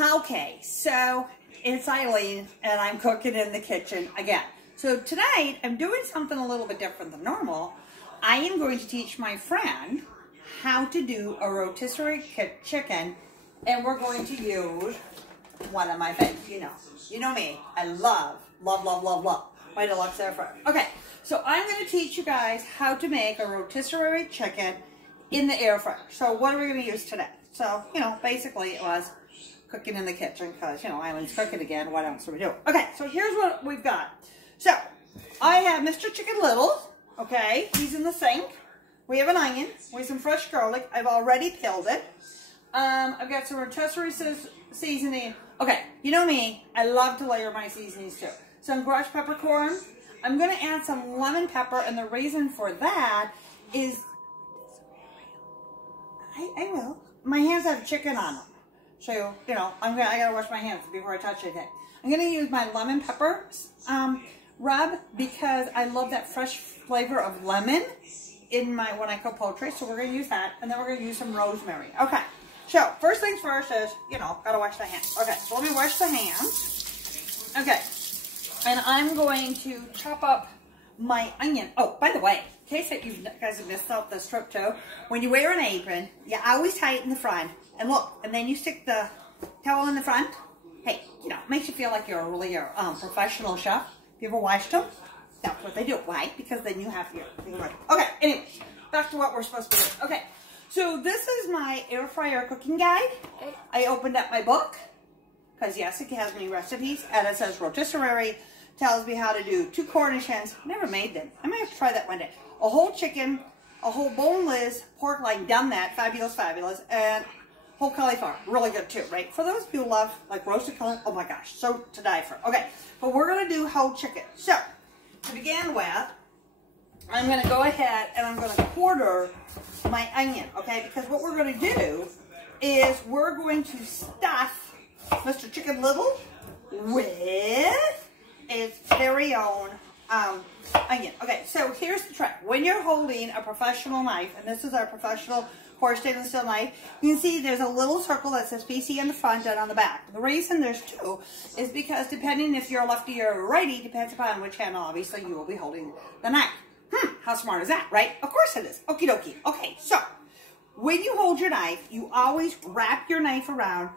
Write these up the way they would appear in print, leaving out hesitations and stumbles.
Okay, so it's Eileen and I'm cooking in the kitchen again. So tonight I'm doing something a little bit different than normal. I am going to teach my friend how to do a rotisserie chicken, and we're going to use one of my favorites. You know me. I love my Deluxe Airfryer. Okay, so I'm going to teach you guys how to make a rotisserie chicken in the air fryer. So what are we going to use today? So, basically it was cooking in the kitchen because, Eileen's cooking again. What else are we doing? Okay, so here's what we've got. So, I have Mr. Chicken Little. Okay, he's in the sink. We have an onion. We have some fresh garlic. I've already peeled it. I've got some rotisserie seasoning. Okay, you know me. I love to layer my seasonings too. Some crushed peppercorn. I'm going to add some lemon pepper, and the reason for that is I will. My hands have chicken on them. So, I gotta wash my hands before I touch anything. I'm gonna use my lemon pepper rub because I love that fresh flavor of lemon in when I cook poultry. So we're gonna use that, and then we're gonna use some rosemary. Okay. So first things first is, gotta wash the hands. Okay, so let me wash the hands. Okay. And I'm going to chop up my onion. Oh, by the way, in case that you guys have missed out the strip too, when you wear an apron, you always tie it in the front. And look, and then you stick the towel in the front. Hey, it makes you feel like you're really a professional chef. Have you ever watched them? That's what they do. Why? Because then you have your thing right. Okay, anyway, back to what we're supposed to do. Okay, so this is my air fryer cooking guide. I opened up my book, because yes, it has many recipes, and it says rotisserie, tells me how to do 2 Cornish hens. Never made them. I might have to try that one day. A whole chicken, a whole boneless pork, like done that, fabulous, and whole cauliflower, really good too, right? For those of you who love like roasted cauliflower, oh my gosh, so to die for. Okay, but we're gonna do whole chicken. So, to begin with, I'm gonna go ahead and I'm gonna quarter my onion, okay? Because what we're gonna do is we're going to stuff Mr. Chicken Little with its very own onion. Okay, so here's the trick. When you're holding a professional knife, and this is our professional coarse stainless steel knife, you can see there's a little circle that says PC on the front and on the back. The reason there's 2 is because depending if you're lefty or righty, depends upon which hand, obviously, you will be holding the knife. How smart is that, right? Of course it is. Okie dokie. Okay, so when you hold your knife, you always wrap your knife around.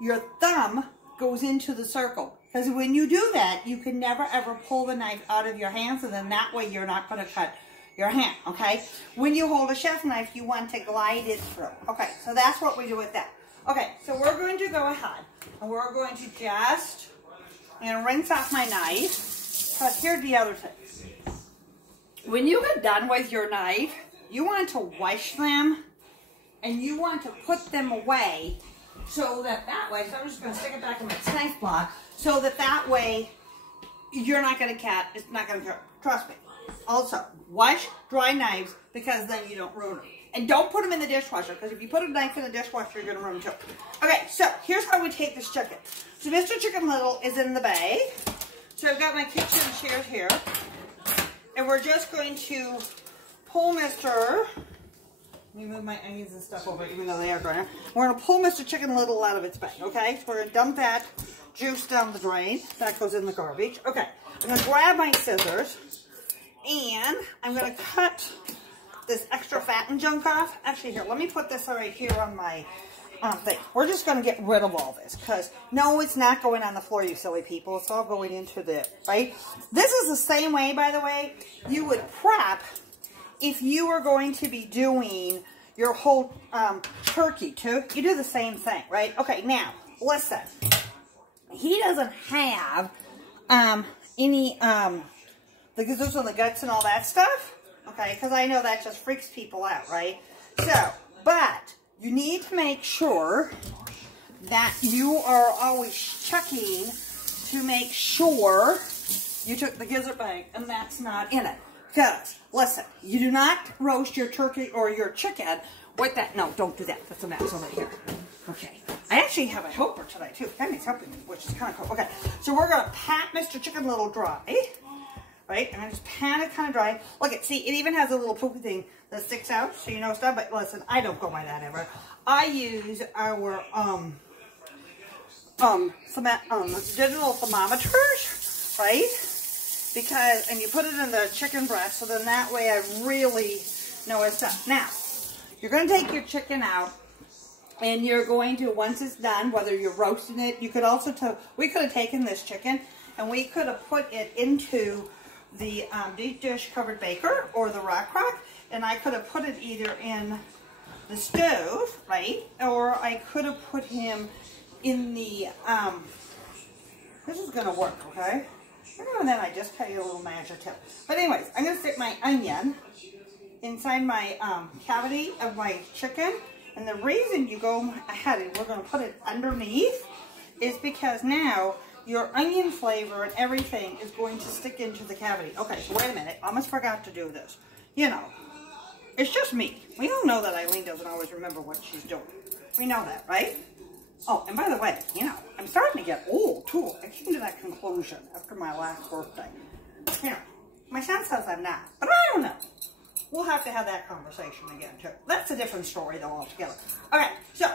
Your thumb goes into the circle. Because when you do that, you can never ever pull the knife out of your hands, and then that way you're not going to cut your hand, okay? When you hold a chef knife, you want to glide it through. Okay, so that's what we do with that. Okay, so we're going to go ahead, and we're going to just rinse off my knife. Because here's the other thing. When you get done with your knife, you want to wash them, and you want to put them away so that way, so I'm just going to stick it back in my knife block, so that way you're not going to cut, it's not going to cut. Trust me. Also, wash dry knives because then you don't ruin them. And don't put them in the dishwasher, because if you put a knife in the dishwasher, you're going to ruin them too. Okay, so here's how we take this chicken. So Mr. Chicken Little is in the bag. So I've got my kitchen chair here. And we're just going to pull Let me move my onions and stuff over, even though they are dry. We're going to pull Mr. Chicken Little out of its bag, okay? So we're going to dump that juice down the drain. That goes in the garbage. Okay, I'm going to grab my scissors. And I'm going to cut this extra fat and junk off. Actually, here, let me put this right here on my thing. We're just going to get rid of all this. Because, no, it's not going on the floor, you silly people. It's all going into the, right? This is the same way, by the way, you would prep if you were going to be doing your whole turkey, too. You do the same thing, right? Okay, now, listen. He doesn't have any... the gizzards and the guts and all that stuff, okay, because I know that just freaks people out, right? So, but you need to make sure that you are always checking to make sure you took the gizzard bag and that's not in it. Because, listen, you do not roast your turkey or your chicken with that. No, don't do that. That's a mess over here. Okay. I actually have a helper today, too. Tammy's helping me, which is kind of cool. Okay, so we're going to pat Mr. Chicken Little dry. Right? And I just pan it kind of dry. Look, see, it even has a little poopy thing that sticks out, so you know stuff. But listen, I don't go by that ever. I use our digital thermometers, right? Because, and you put it in the chicken breast, so then that way I really know it's done. Now, you're going to take your chicken out, and you're going to, once it's done, whether you're roasting it, you could also, we could have taken this chicken, and we could have put it into the deep dish covered baker, or the rock crock, and I could have put it either in the stove, right, or I could have put him in the, this is going to work, okay? Every now and then I just tell you a little magic tip. But anyways, I'm going to stick my onion inside my cavity of my chicken. And the reason you go ahead and we're going to put it underneath is because now your onion flavor and everything is going to stick into the cavity. Okay, so wait a minute. I almost forgot to do this. You know, it's just me. We all know that Eileen doesn't always remember what she's doing. We know that, right? Oh, and by the way, you know, I'm starting to get old, too. I came to that conclusion after my last birthday. You know, my son says I'm not, but I don't know. We'll have to have that conversation again, too. That's a different story, though, altogether. Okay, so,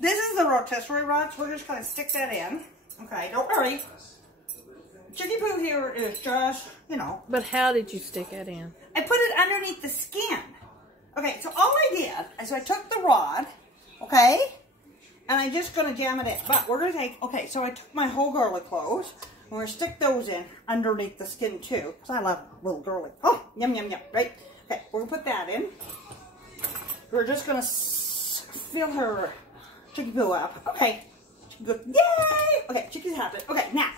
this is the rotisserie rods. We're just going to stick that in. Okay, don't worry. Chicky poo here is just, you know. But how did you stick it in? I put it underneath the skin. Okay, so all I did is I took the rod, okay, and I'm just going to jam it in. But we're going to take, okay, so I took my whole garlic cloves. We're going to stick those in underneath the skin too. Because I love little garlic. Oh, yum, yum, yum, right? Okay, we're going to put that in. We're just going to fill her chicky poo up. Okay. Good. Yay! Okay, chicky's happy. Okay, now,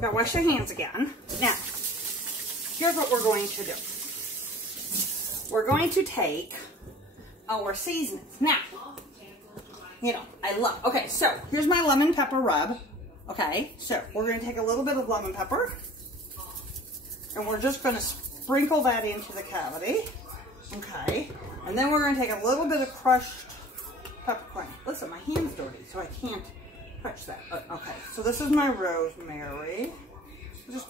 got to wash your hands again. Now, here's what we're going to do. We're going to take our seasonings. Now, you know, I love, okay, so here's my lemon pepper rub, okay, so we're going to take a little bit of lemon pepper, and we're just going to sprinkle that into the cavity, okay, and then we're going to take a little bit of crushed peppercorn. Listen, my hand's dirty, so I can't touch that. Okay, so this is my rosemary. Just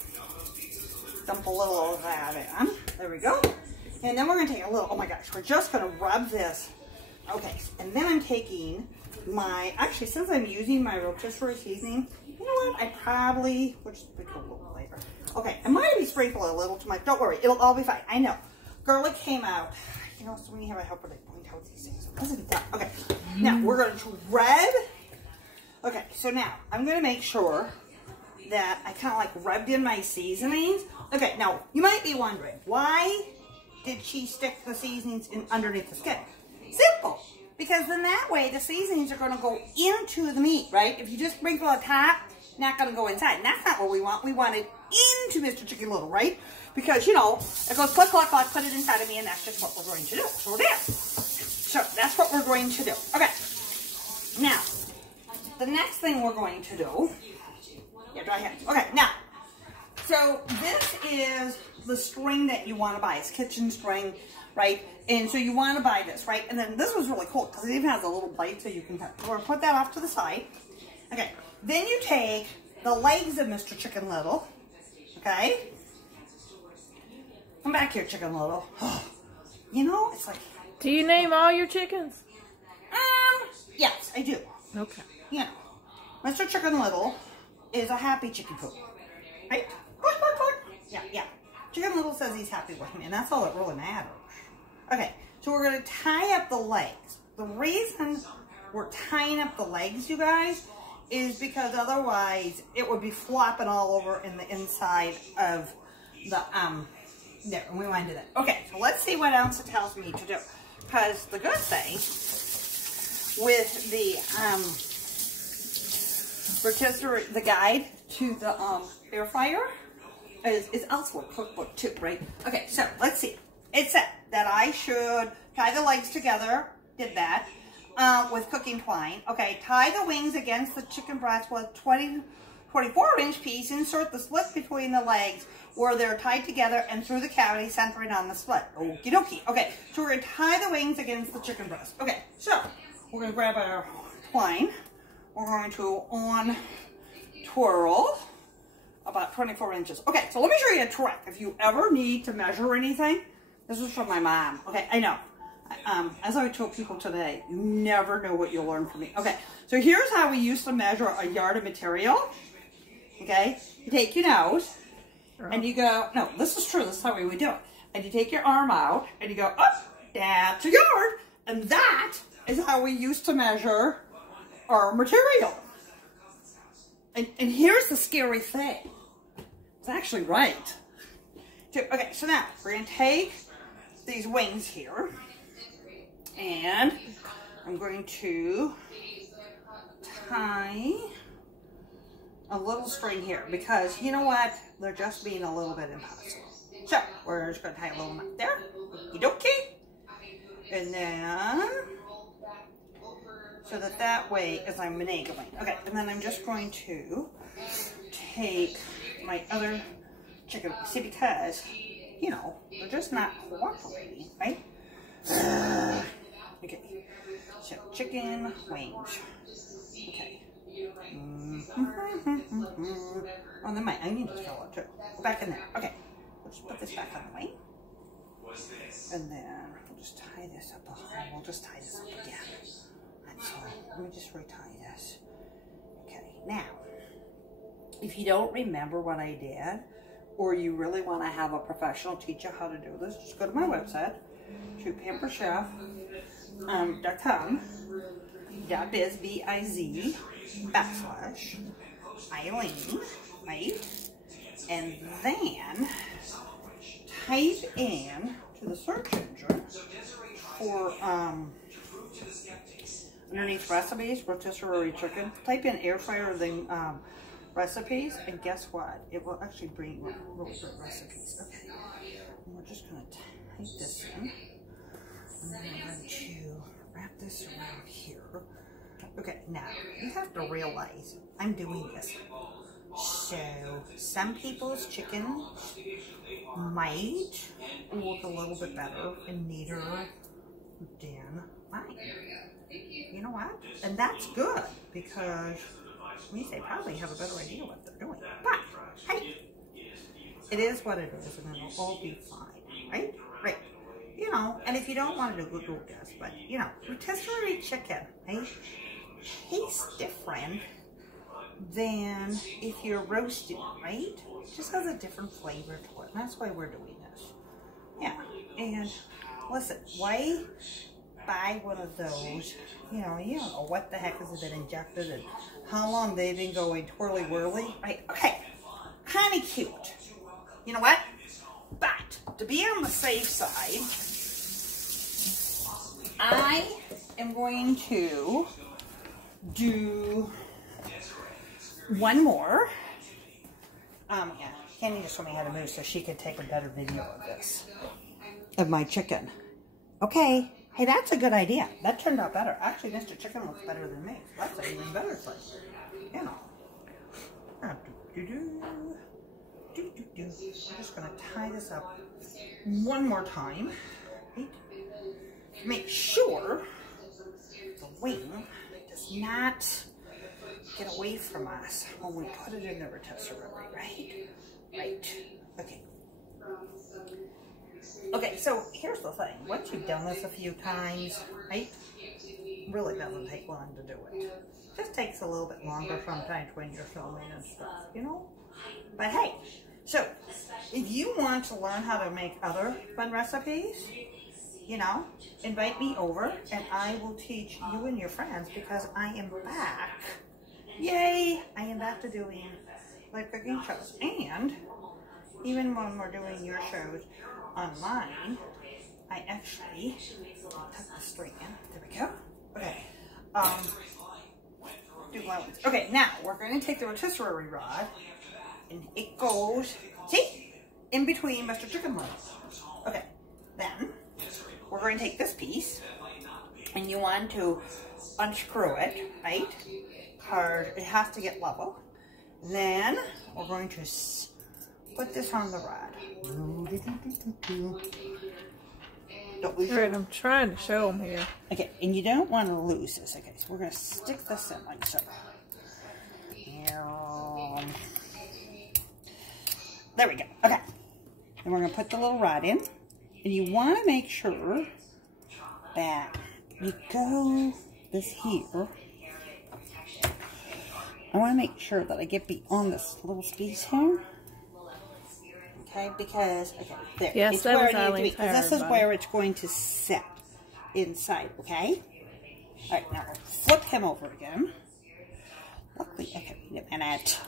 dump a little of that in. There we go. And then we're going to take a little, oh my gosh, we're just going to rub this. Okay, and then I'm taking my, actually, since I'm using my rotisserie seasoning, you know what, I probably, we'll just sprinkle a little later. Okay, I might be sprinkling a little too much. Don't worry, it'll all be fine. I know. Garlic came out. You know, so when you have a helper, they point out these things. It doesn't done. Okay, now we're going to red. Okay, so now I'm going to make sure that I kind of like rubbed in my seasonings. Okay, now you might be wondering, why did she stick the seasonings in underneath the skin? Simple. Because then that way the seasonings are going to go into the meat, right? If you just sprinkle on top, not going to go inside. And that's not what we want. We want it into Mr. Chicken Little, right? Because, you know, it goes click, click, click, put it inside of me, and that's just what we're going to do. So we're there. So that's what we're going to do. Okay. Now, the next thing we're going to do, yeah, dry hands. Okay, now, so this is the string that you want to buy. It's kitchen string, right? And so you want to buy this, right? And then this was really cool because it even has a little blade so you can cut. We're going to put that off to the side. Okay, then you take the legs of Mr. Chicken Little, okay? Come back here, Chicken Little. You know, it's like... Do you name all your chickens? Yes, I do. Okay. You know, Mr. Chicken Little is a happy chicken poo, right? Yeah, yeah. Chicken Little says he's happy with me, and that's all that really matters. Okay, so we're going to tie up the legs. The reason we're tying up the legs, you guys, is because otherwise it would be flopping all over in the inside of the, there, and we want to do that. Okay, so let's see what else it tells me to do. Because the good thing with the, rotisserie, the guide to the, air fryer is also a cookbook too, right? Okay, so let's see. It said that I should tie the legs together, did that, with cooking twine. Okay, tie the wings against the chicken breast with 24-inch piece. Insert the split between the legs where they're tied together and through the cavity centering on the split. Okie dokie. Okay, so we're going to tie the wings against the chicken breast. Okay, so we're going to grab our twine. We're going to twirl about 24 inches. Okay, so let me show you a trick. If you ever need to measure anything, this is from my mom. Okay, I know. As I told people today, you never know what you'll learn from me. Okay, So here's how we used to measure a yard of material. Okay, you take your nose and you go, no, this is true, this is how we would do it. And you take your arm out and you go, up, that's a yard. And that is how we used to measure our material. And here's the scary thing. It's actually right. Okay, so now we're going to take these wings here. And I'm going to tie a little string here because you know what? They're just being a little bit impossible. So we're just going to tie a little knot there. Okie dokie. And then, so that way as I'm finagling. Okay, and then I'm just going to take my other chicken. See, because, you know, they're just not cooperating, right? Okay, so chicken wings. Okay. Oh, then my onion just fell out too. Go back in there. Okay, let's put this back on the wing. And then we'll just tie this up. We'll just tie this up again. That's all. Let me just retie this. Okay, now, if you don't remember what I did, or you really want to have a professional teach you how to do this, just go to my website, pamperchef.com/biz, B-I-Z, /Eileen, right? And then type in to the search engine for underneath recipes, rotisserie chicken. Type in Airfryer the recipes, and guess what? It will actually bring really good recipes. Okay, and we're just going to type this in, and then I'm going to wrap this around here. Okay, now you have to realize I'm doing this. So some people's chicken might look a little bit better and neater than mine. You know what? And that's good because means they probably have a better idea what they're doing. But hey, it is what it is, and it'll all be fine, right? Right. You know, and if you don't want to do Google this, but you know, rotisserie chicken, right? Tastes different than if you're roasting it, right? It just has a different flavor to it, and that's why we're doing this. Yeah, and listen, why buy one of those? You don't know what the heck has been injected and how long they've been going twirly-whirly, right? Okay, kind of cute. You know what? But to be on the safe side, I am going to do one more. Yeah, Candy just told me how to move so she could take a better video of this, of my chicken. Okay, hey, that's a good idea. That turned out better. Actually, Mr. Chicken looks better than me. That's an even better thing. You know. I'm just going to tie this up one more time. Right? Make sure the wing does not get away from us when we put it in the rotisserie, right? Right. Okay. Okay, so here's the thing. Once you've done this a few times, right, it really doesn't take long to do it. It just takes a little bit longer sometimes when you're filming and stuff, you know? But hey, so if you want to learn how to make other fun recipes, you know, invite me over and I will teach you and your friends because I am back. Yay! I am back to doing live cooking shows. And even when we're doing your shows online, I actually tuck the string in. There we go. Okay. Do my ones. Okay, now we're going to take the rotisserie rod and it goes, see, in between Mr. Chicken legs. Okay, then we're going to take this piece and you want to unscrew it, right? Because it has to get level. Then we're going to put this on the rod. Don't lose it. I'm trying to show them here. Okay, and you don't want to lose this. Okay, so we're going to stick this in like so. There we go. Okay. And we're going to put the little rod in. And you want to make sure that you go this here I want to make sure that I get beyond this little space here. Okay, because, okay, there. Yes, it's that where was it needs to be. Eileen's Because this is where it's going to sit inside, okay? Alright, now we'll flip him over again. Luckily, okay, wait a minute.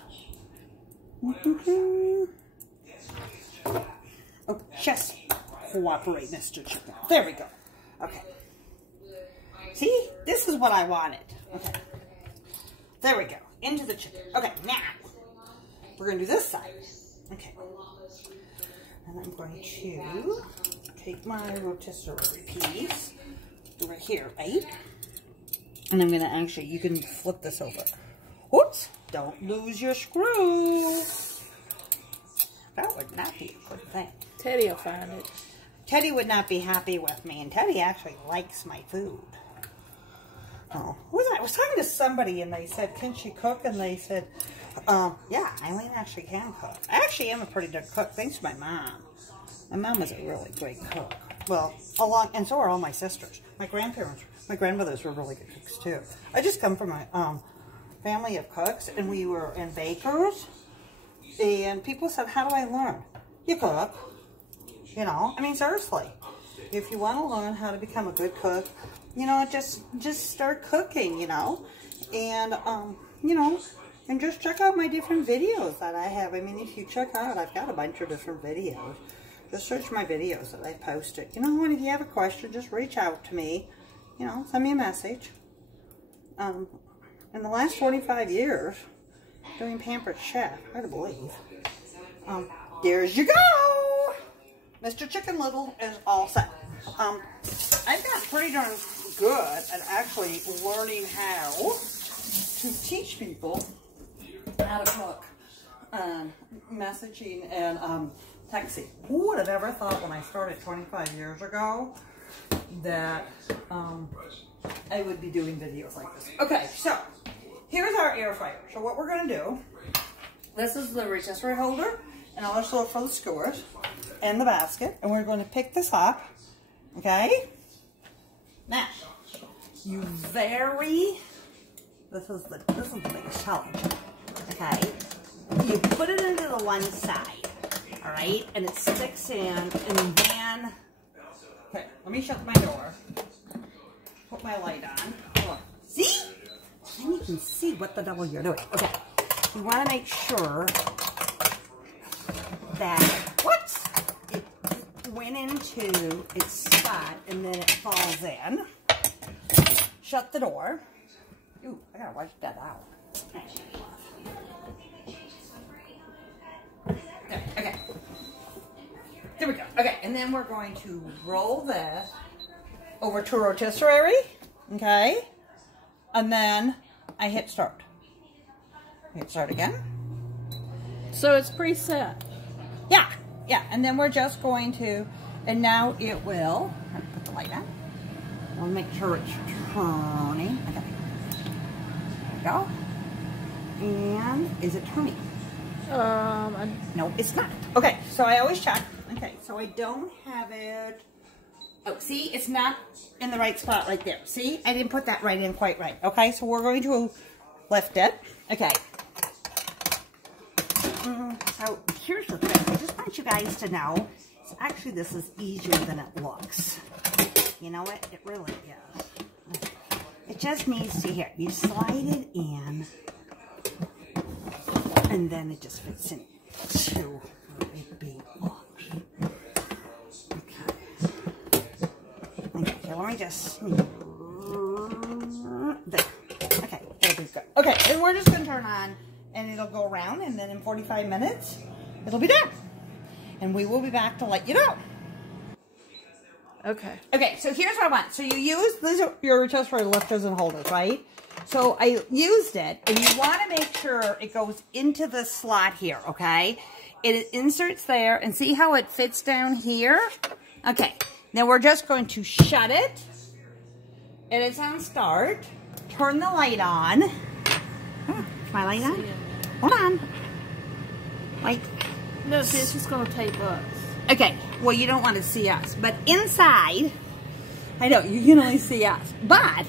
Oh, just cooperate, Mr. Chicken. There we go. Okay. See? This is what I wanted. Okay. There we go. Into the chicken. Okay, now we're going to do this side. Okay. And I'm going to take my rotisserie piece right here, right? And I'm going to actually, you can flip this over. Whoops. Don't lose your screw. That would not be a good thing. Teddy will find it. Teddy would not be happy with me, and Teddy actually likes my food. Oh, what was I? I was talking to somebody, and they said, "Can she cook?" And they said, "Yeah, Eileen actually can cook. I actually am a pretty good cook, thanks to my mom. My mom is a really great cook. Well, and so are all my sisters. My grandmothers were really good cooks too. I just come from a family of cooks, and we were in bakers. And people said, "How do I learn?" You cook. You know, I mean, seriously. If you want to learn how to become a good cook, you know, just start cooking, you know. And, you know, and just check out my different videos that I have. I mean, if you check out, I've got a bunch of different videos. Just search my videos that I posted. You know, and if you have a question, just reach out to me. You know, send me a message. In the last 25 years, doing Pampered Chef, hard to believe. There's you go! Mr. Chicken Little is all set. I've got pretty darn good at actually learning how to teach people how to cook, messaging and texting. Who would have ever thought when I started 25 years ago that I would be doing videos like this? Okay, so here's our air fryer. So what we're going to do, this is the rotisserie holder, and I'll just look for the skewers and the basket, and we're going to pick this up, okay? Now, this is the biggest challenge, okay? You put it into the one side, all right, and it sticks in, and then, okay, let me shut my door, put my light on, look, see? Then you can see what the devil you're doing. Okay, you want to make sure that, it went into its spot, and then it falls in. Shut the door. Ooh, I gotta wipe that out. There, okay. There we go. Okay, and then we're going to roll this over to rotisserie, okay? And then I hit start. Hit start again. So it's preset. Yeah, yeah. And then we're just going to, and now it will, put the light on. I'll make sure it's turning. Okay. There we go. And is it turning? No, it's not. Okay, so I always check. Okay, so I don't have it. Oh, see, it's not in the right spot right there. See, I didn't put that right in quite right. Okay, so we're going to lift it. Okay. So here's the thing. I just want you guys to know, so actually this is easier than it looks. You know what? It really is. It just needs to, here, you slide it in, and then it just fits in to a big box. Okay, here, let me just, there. Okay, that'll be good. Okay, and we're just going to turn on, and it'll go around, and then in 45 minutes, it'll be done. And we will be back to let you know. Okay. Okay, so here's what I want. So you use, these are your rotisserie lifters and holders, right? So I used it, and you want to make sure it goes into the slot here, okay? It inserts there, and see how it fits down here? Okay, now we're just going to shut it, and it's on start. Turn the light on. Oh, is my light on? Hold on. Light. No, see, it's just going to tape us. Okay, well, you don't want to see us. But inside, I know, you can only see us. But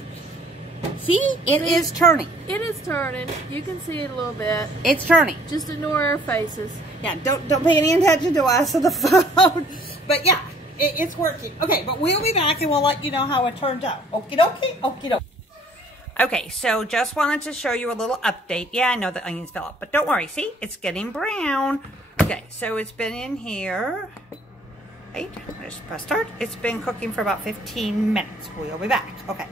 See, it is turning. It is turning. You can see it a little bit. It's turning. Just ignore our faces. Yeah, don't pay any attention to us or the phone. But yeah, it's working. Okay, but we'll be back and we'll let you know how it turns out. Okie dokie, okie dokie. Okay, so just wanted to show you a little update. Yeah, I know the onions fell up, but don't worry. See, it's getting brown. Okay, so it's been in here. Wait, just press start. It's been cooking for about 15 minutes. We'll be back. Okay.